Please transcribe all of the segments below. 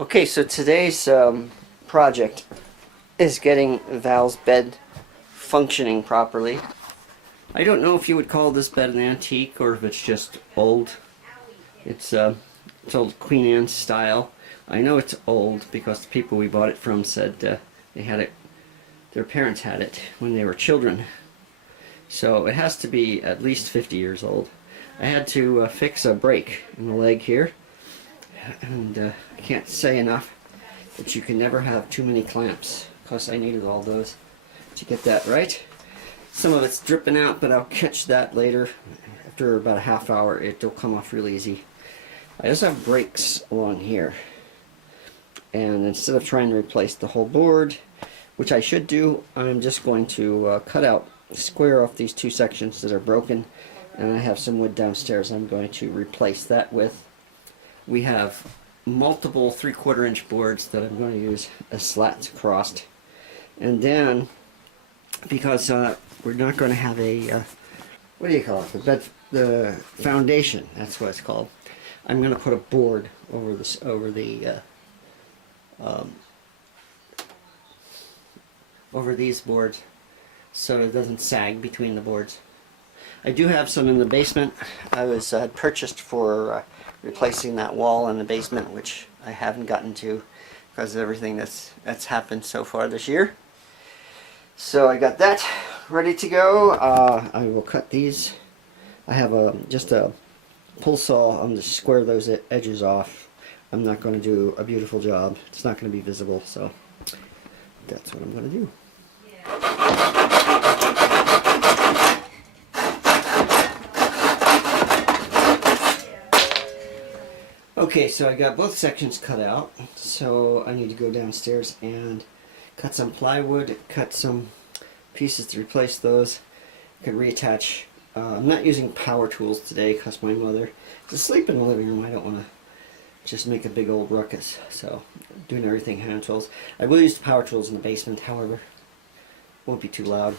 Okay, so today's project is getting Val's bed functioning properly. I don't know if you would call this bed an antique or if it's just old. It's old Queen Anne style. I know it's old because the people we bought it from said they had it, their parents had it when they were children. So it has to be at least 50 years old. I had to fix a break in the leg here. And I can't say enough that you can never have too many clamps, because I needed all those to get that right. Some of it's dripping out, but I'll catch that later. After about a half hour, it'll come off real easy. I also have breaks along here, and instead of trying to replace the whole board, which I should do, I'm just going to cut out, square off these two sections that are broken, and I have some wood downstairs I'm going to replace that with. We have multiple 3/4 inch boards that I'm going to use as slats across. And then, because we're not going to have a, what do you call it? The foundation, that's what it's called. I'm going to put a board over this, over these boards so it doesn't sag between the boards. I do have some in the basement. I was purchased for replacing that wall in the basement, which I haven't gotten to because of everything that's happened so far this year. So I got that ready to go. I will cut these. I have just a pull saw. I'm going to square those edges off. I'm not going to do a beautiful job. It's not going to be visible, so that's what I'm going to do. Okay, so I got both sections cut out, so I need to go downstairs and cut some plywood, cut some pieces to replace those. I can reattach. I'm not using power tools today because my mother is asleep in the living room. I don't want to just make a big old ruckus, so I'm doing everything hand tools. I will use the power tools in the basement, however, it won't be too loud.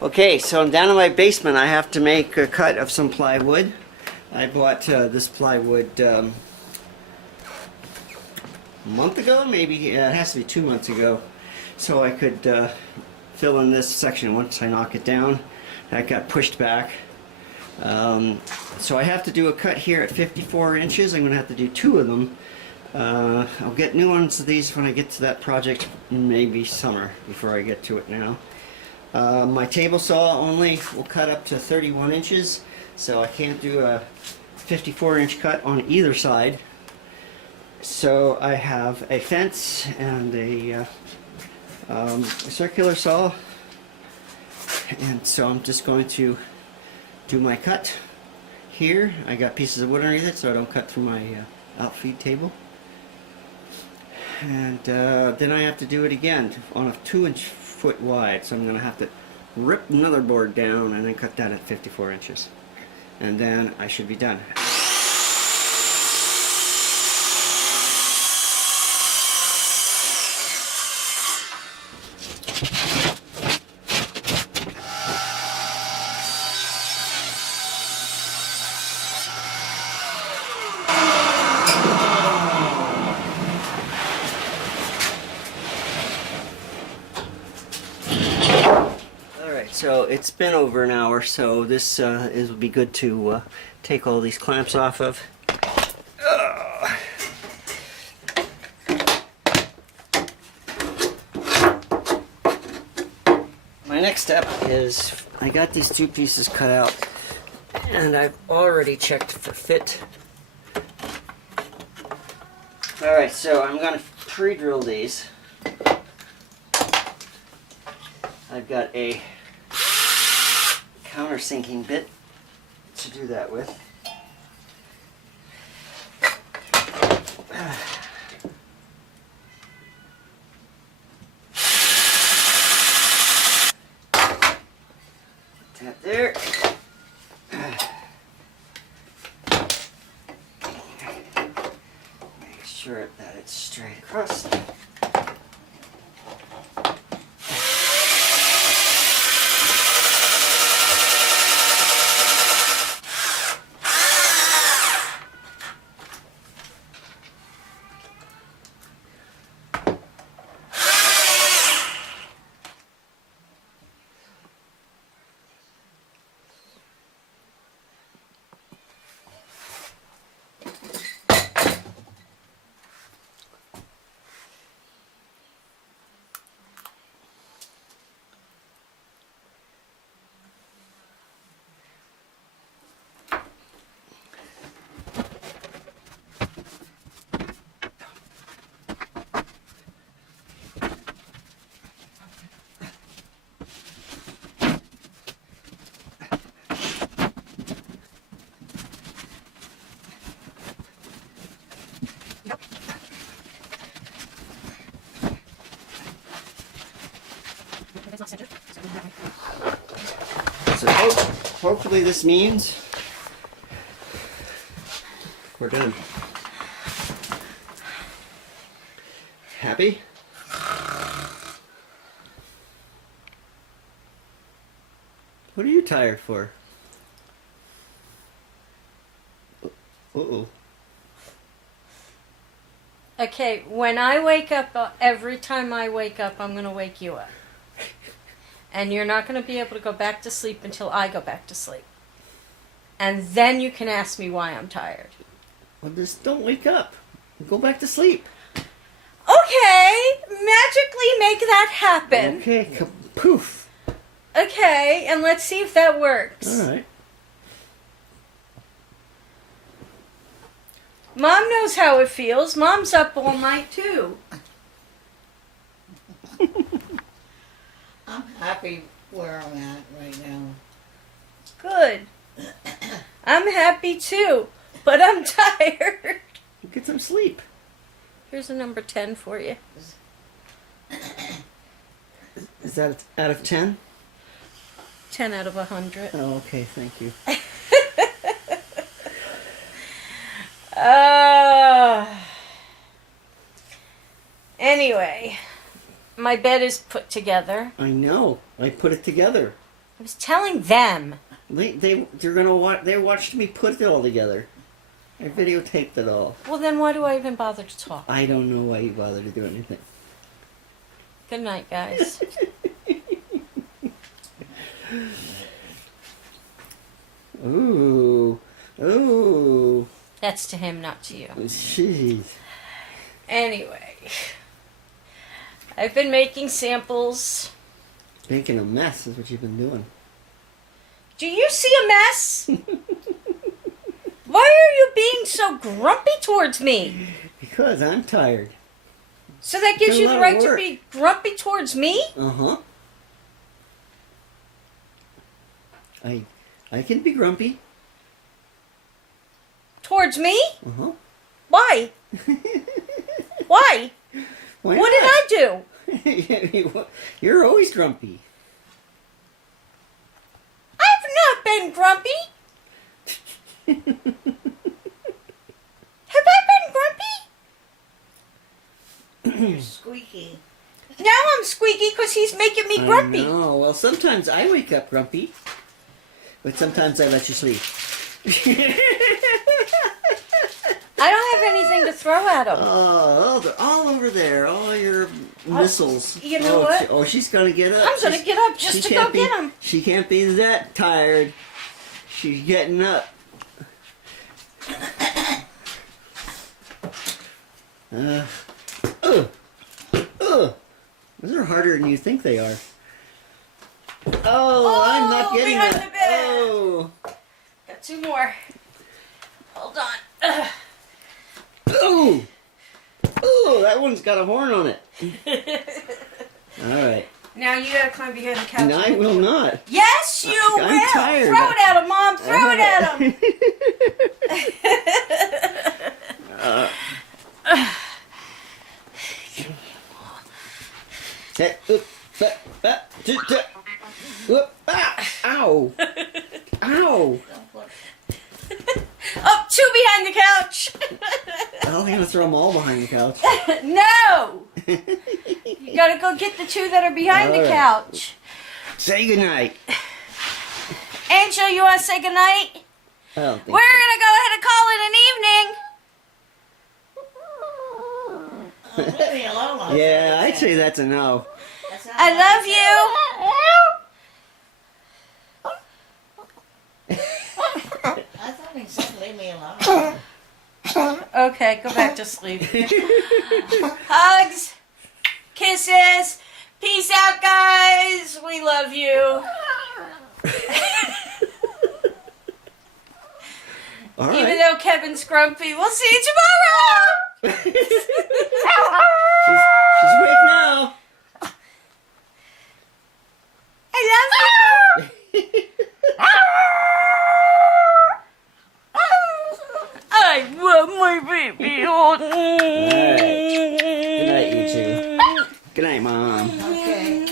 Okay, so I'm down in my basement. I have to make a cut of some plywood. I bought this plywood a month ago, maybe. Yeah, it has to be 2 months ago, so I could fill in this section once I knock it down. That got pushed back, so I have to do a cut here at 54 inches. I'm going to have to do 2 of them. I'll get new ones of these when I get to that project, maybe summer, before I get to it now. My table saw only will cut up to 31 inches, so I can't do a 54 inch cut on either side. So I have a fence and a circular saw, and so I'm just going to do my cut here. I got pieces of wood underneath it so I don't cut through my outfeed table, and then I have to do it again on a 2 foot wide, so I'm going to have to rip another board down and then cut that at 54 inches, and then I should be done. So it's been over an hour, so this will be good to take all these clamps off of. My next step is I got these 2 pieces cut out, and I've already checked for fit. Alright, so I'm going to pre-drill these. I've got a countersinking bit to do that with. Put that there. Make sure that it's straight across. So hopefully this means we're done. Happy? What are you tired for? Uh-oh. Okay, when I wake up, every time I wake up, I'm going to wake you up. And you're not going to be able to go back to sleep until I go back to sleep. And then you can ask me why I'm tired. Well, just don't wake up. Go back to sleep. Okay, magically make that happen. Okay, poof. Okay, and let's see if that works. All right. Mom knows how it feels. Mom's up all night too. I'm happy where I'm at right now. Good. I'm happy too, but I'm tired. Get some sleep. Here's a number 10 for you. Is that out of 10? 10 out of 100. Oh, okay, thank you. Anyway, my bed is put together. I know. I put it together. I was telling them. They're gonna watch. They watched me put it all together. I videotaped it all. Well, then why do I even bother to talk? I don't know why you bother to do anything. Good night, guys. Ooh. Ooh. That's to him, not to you. Jeez. Anyway, I've been making samples. Making a mess is what you've been doing. Do you see a mess? Why are you being so grumpy towards me? Because I'm tired. So that gives It's a you lot the of right to work. be grumpy towards me? Uh-huh. I can be grumpy. Towards me? Uh-huh. Why? Why? Why What did I do? You're always grumpy. I've not been grumpy. Have I been grumpy? You're squeaky. Now I'm squeaky because he's making me grumpy. No, well, sometimes I wake up grumpy, but sometimes I let you sleep. I don't have anything to throw at him. Oh, they're all over there. All your missiles. You know what? She's gonna get up. I'm going to get up just to go get him. She can't be that tired. She's getting up. Those are harder than you think they are. Oh, I'm not getting behind that. the bed. Oh. Got two more. Hold on. Oh. Oh, that one's got a horn on it. All right. Now you got to climb behind the couch. No, I will not. Yes, you will. I'm tired. Throw it at him, Mom. Throw it at him. Ow! Ow! Up, two behind the couch. I don't think I'm gonna throw them all behind the couch. No. You gotta go get the two that are behind the All right. couch. Say goodnight. Angel, you want to say goodnight? I don't think We're gonna go ahead and call it an evening. Leave me alone. I Yeah, thought I'd it say that's a no. That's not I what love you. I thought he said leave me alone. Okay, go back to sleep. Hugs, kisses, peace out, guys. We love you. All Even right. though Kevin's grumpy, we'll see you tomorrow. She's awake now. I love you. I want my baby. All right. Good night, you two. Good night, Mom. Okay.